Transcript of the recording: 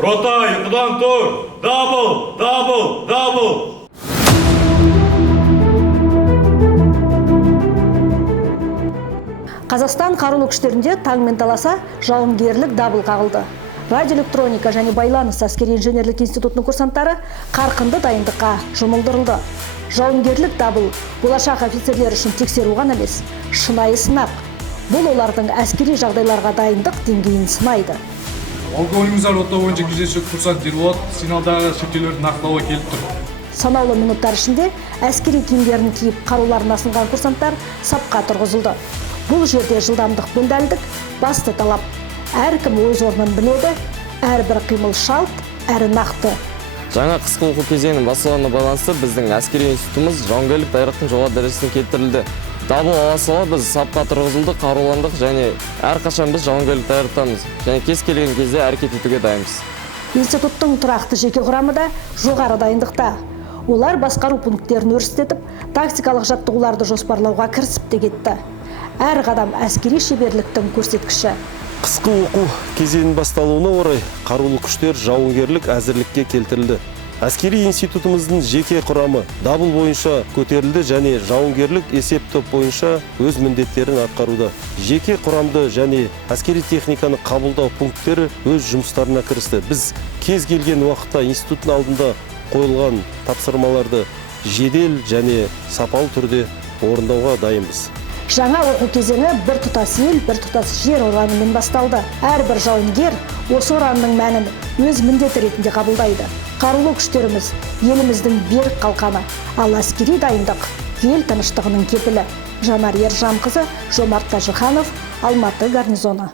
Рота, ұйқыдан тұр! Дабыл! Қазақстан қарулы күштерінде таңмен таласа жауынгерлік дабыл қағылды. Радиоэлектроника және байланыс әскери инженерлік институтының курсанттары қарқынды дайындыққа жұмылдырылды. Жауынгерлік дабыл болашақ офицерлер үшін тексеру ғана емес, шынайы сынақ. Бұл олардың әскери жағдайларға дайындық деңгейін сынайды. Полковнигіміз рота бойынша кезекші курсант Ерболат сигналдағы шектеулерді нақтылауға келіп тұр. Санаулы минуттар ішінде әскери киімдерін киіп қаруларын асынған курсанттар сапқа тұрғызылды. Бұл жерде жылдамдық пен дәлдік басты талап. Әркім өз орнын біледі, әрбір қимыл шалт, әрі нақты. Жаңа қысқы оқу кезеңінің басталуына байланысты біздің әскери институтымыз жауынгерлік даярлықтың жоғары дәрежесіне келтірілді. Дабыл ала сала біз сапқа тұрғызылдық, қаруландық және әрқашан біз жауынгерлік даярлықтамыз және кез келген кезде әрекет етуге дайынбыз. Институттың тұрақты жеке құрамы да жоғары дайындықта. Олар басқару пункттерін өрістетіп, тактикалық жаттығуларды жоспарлауға кірісіп те кетті. Әр қадам әскери шеберліктің көрсеткіші. Қысқы оқу кезеңінің басталуына орай қарулы күштер жауынгерлік әзірлікке келтірілді. Әскери институтымыздың жеке құрамы дабыл бойынша көтерілді және жауынгерлік есеп топ бойынша өз міндеттерін атқаруда. Жеке құрамды және әскери техниканы қабылдау пункттері өз жұмыстарына кірісті. Біз кез келген уақытта институттың алдында қойылған тапсырмаларды жедел және сапалы түрде орындауға дайынбыз. Жаңа оқу кезеңі бір тұтас ел, бір тұтас жер ұранымен басталды. Әрбір жауынгер осы ұранның мәнін өз міндеті ретінде қабылдайды. Қарулы күштеріміз еліміздің берік қалқаны, ал әскери дайындық ел тыныштығының кепілі. Жанар Ержанқызы, Жомарт Тәжіханов, Алматы гарнизоны.